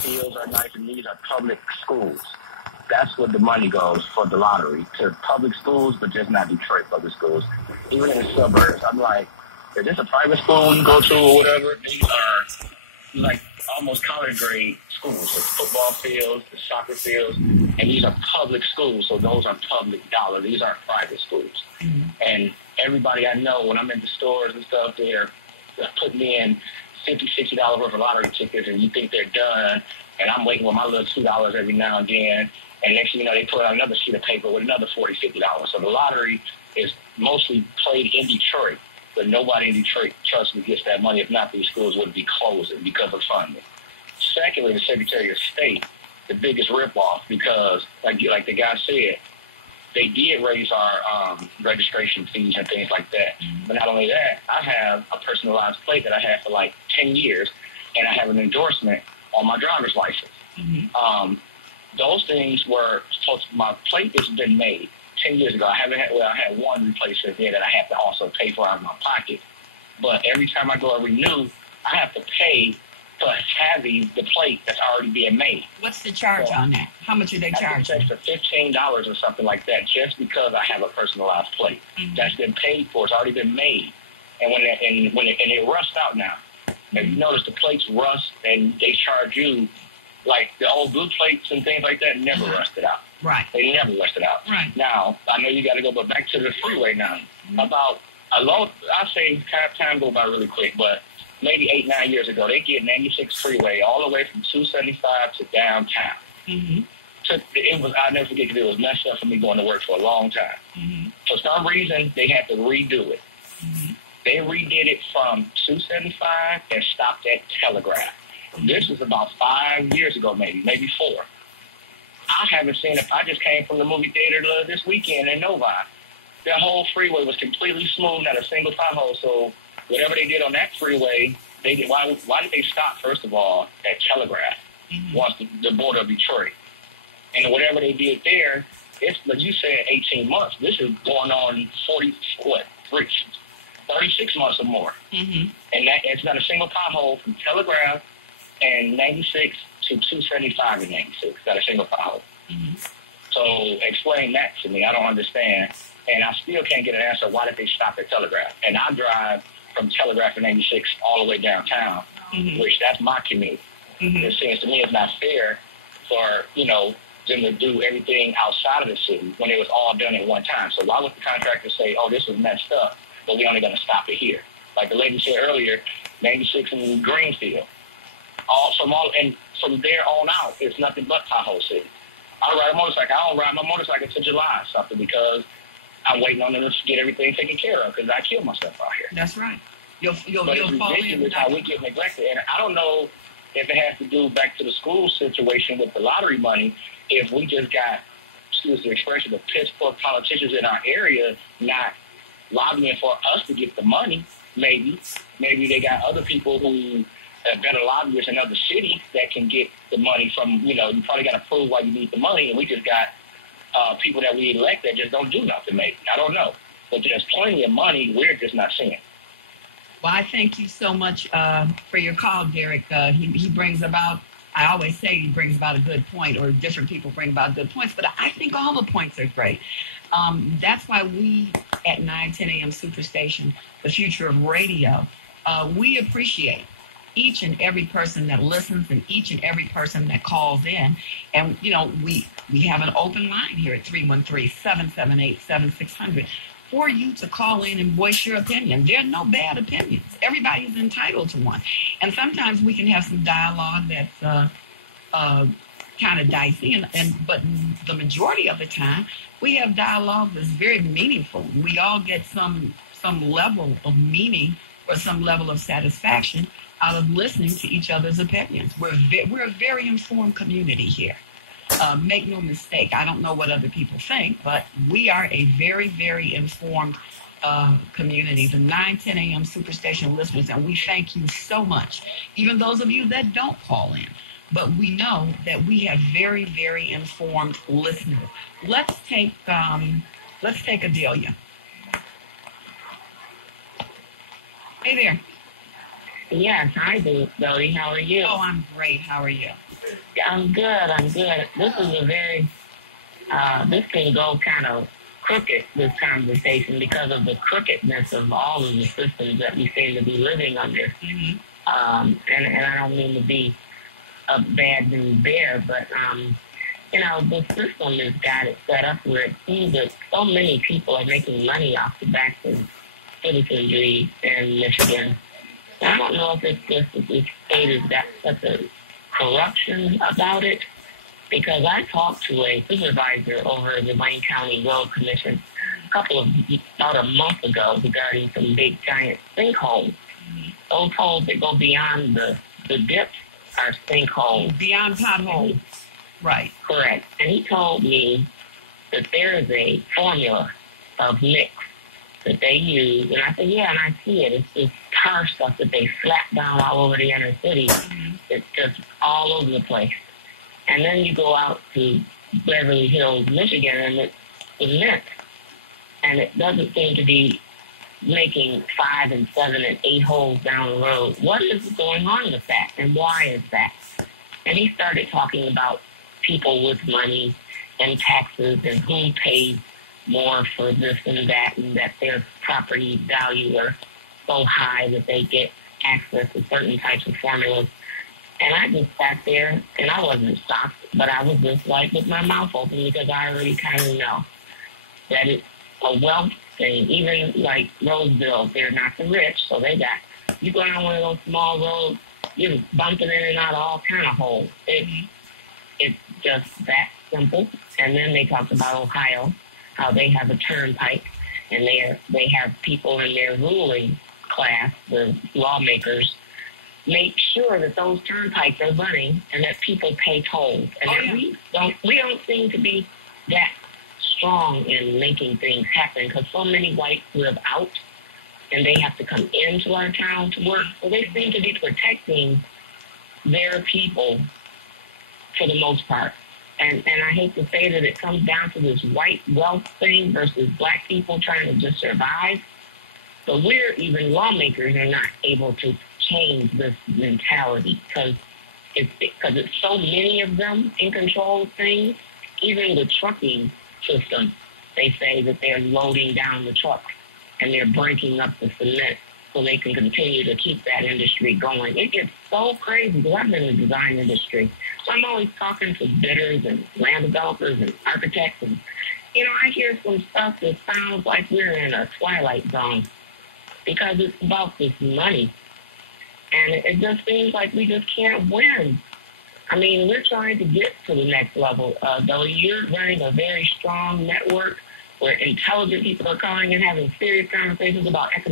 fields are nice, and these are public schools. That's what the money goes for the lottery, to public schools, but just not Detroit public schools. Even in the suburbs, I'm like, is this a private school you go to or whatever? These are like almost college grade schools, the football fields, the soccer fields, and these are public schools, so those are public dollars. These aren't private schools. Mm-hmm. And everybody I know, when I'm in the stores and stuff, they're putting in $50, $60 worth of lottery tickets, and you think they're done, and I'm waiting with my little $2 every now and then, and next thing you know, they put out another sheet of paper with another $40, $50. So the lottery is mostly played in Detroit, but nobody in Detroit, trust me, gets that money. If not, these schools would be closing because of funding. Secondly, the Secretary of State, the biggest ripoff, because like the guy said, they did raise our registration fees and things like that. Mm-hmm. But not only that, I have a personalized plate that I had for like 10 years, and I have an endorsement on my driver's license. Mm-hmm. Those things were supposed to, my plate has been made 10 years ago. I had one replacement there that I have to also pay for out of my pocket. But every time I go and renew, I have to pay for having the plate that's already being made. What's the charge on that? How much are they charging? It's for $15 or something like that, just because I have a personalized plate. Mm-hmm. That's been paid for. It's already been made. And when it rusts out now. Mm-hmm. If you notice, the plates rust, and they charge you, like the old blue plates and things like that, never rusted out. Right. They never rusted out. Right. Now, I know you got to go, but back to the freeway now. Mm-hmm. I say time go by really quick, but maybe 8-9 years ago, they get 96 freeway all the way from 275 to downtown. Mm-hmm. I'll never forget, because it was messed up for me going to work for a long time. Mm-hmm. For some reason, they had to redo it. Mm-hmm. They redid it from 275 and stopped at Telegraph. This was about 5 years ago, maybe 4. I haven't seen it. I just came from the movie theater this weekend in Novi. The whole freeway was completely smooth, not a single pothole. So whatever they did on that freeway, they did. Why did they stop, first of all, at Telegraph, once the border of Detroit? And whatever they did there, it's, like you said, 18 months. This is going on 36 months or more. Mm-hmm. And it's not a single pothole from Telegraph and 96 to 275 and 96. Got a single pothole. Mm-hmm. So explain that to me. I don't understand. And I still can't get an answer. Why did they stop at Telegraph? And I drive from Telegraph and 96 all the way downtown, which that's my commute. Mm-hmm. It seems to me it's not fair for, them to do everything outside of the city when it was all done at one time. So why would the contractor say, oh, this was messed up, but we're only going to stop it here? Like the lady said earlier, 96 in Greenfield. And from there on out, it's nothing but pothole city. I ride a motorcycle. I don't ride my motorcycle until July or something, because I'm waiting on them to get everything taken care of, because I kill myself out here. That's right. You'll it's fall ridiculous how we get neglected. And I don't know if it has to do back to the school situation with the lottery money, if we just got, excuse the expression, the piss poor politicians in our area not lobbying for us to get the money. Maybe they got other people who are better lobbyists in other cities that can get the money from, you probably got to prove why you need the money, and we just got people that we elect that just don't do nothing, maybe. I don't know. But there's plenty of money we're just not seeing. Well, I thank you so much for your call, Derek. He brings about, I always say he brings about a good point, or different people bring about good points, but I think all the points are great. That's why we at 910 AM Superstation, the future of radio, we appreciate each and every person that listens and each and every person that calls in. And, we have an open line here at 313-778-7600 for you to call in and voice your opinion. There are no bad opinions. Everybody's entitled to one. And sometimes we can have some dialogue that's kind of dicey, but the majority of the time we have dialogue that's very meaningful. We all get some level of meaning or some level of satisfaction out of listening to each other's opinions. We're a very informed community here. Make no mistake, I don't know what other people think, but we are a very, very informed community, the 910 AM Superstation listeners, and we thank you so much, even those of you that don't call in. But we know that we have very, very informed listeners. Let's take Adelia. Hey there. Yes, hi, Dodie. How are you? Oh, I'm great. How are you? I'm good. I'm good. This is a very, this can go kind of crooked, this conversation, because of the crookedness of all of the systems that we seem to be living under. Mm-hmm. And I don't mean to be a bad news bear, but, the system has got it set up where it seems that so many people are making money off the backs of citizenry in Michigan. I don't know if it's just that this state has got such a corruption about it, because I talked to a supervisor over the Wayne County Road Commission about a month ago regarding some big giant sinkholes. Those holes that go beyond the dips are sinkholes. Beyond potholes. Right. Correct. And he told me that there is a formula of mix that they use. And I said, yeah, and I see it. It's this tar stuff that they slap down all over the inner city. Mm-hmm. It's just all over the place. And then you go out to Beverly Hills, Michigan, and it's cement. And it doesn't seem to be making 5 and 7 and 8 holes down the road. What is going on with that, and why is that? And he started talking about people with money and taxes and who pays more for this and that their property value are so high that they get access to certain types of formulas. And I just sat there, and I wasn't shocked, but I was just like with my mouth open, because I already kind of know that it's a wealth thing. Even like Roseville, they're not the rich, so they got, you go down one of those small roads, you're bumping in and out of all kind of holes. It's just that simple. And then they talked about Ohio, how they have a turnpike, and they have people in their ruling class, the lawmakers, make sure that those turnpikes are running and that people pay tolls. And we don't seem to be that strong in making things happen, because so many whites live out and they have to come into our town to work. So they seem to be protecting their people for the most part. And I hate to say that it comes down to this white wealth thing versus black people trying to just survive. But even lawmakers are not able to change this mentality, because it's so many of them in control of things. Even the trucking system, they say that they're loading down the trucks and they're breaking up the cement so they can continue to keep that industry going. It gets so crazy, because I'm in the design industry. So I'm always talking to bidders and land developers and architects. And, I hear some stuff that sounds like we're in a twilight zone, because it's about this money. And it just seems like we just can't win. I mean, we're trying to get to the next level. Though you're running a very strong network where intelligent people are calling and having serious conversations about economic